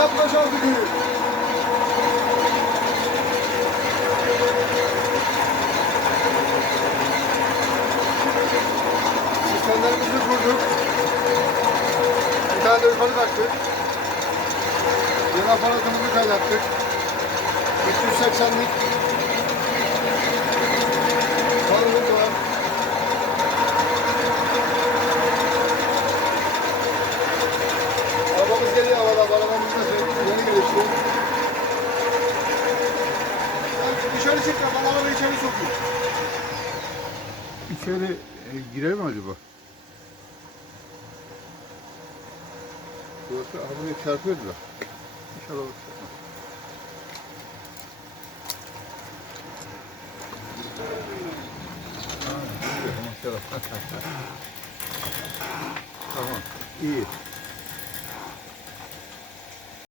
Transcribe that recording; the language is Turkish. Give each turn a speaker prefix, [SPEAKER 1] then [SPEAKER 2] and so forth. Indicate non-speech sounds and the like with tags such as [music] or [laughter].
[SPEAKER 1] Çapraş aldı köyü. Sistemlerimizi kurduk. Bir tane de yukarı taktık. Yeni aparatımızı kaynattık. 380'lik dışarı çık, ben arabayı içeri sokayım.
[SPEAKER 2] İçeri e, girer mi acaba? Yoksa arabaya çarpıyordu da. İnşallah o çarpmaz. Ha, gidiyor, maşallah. [laughs] tamam, iyi.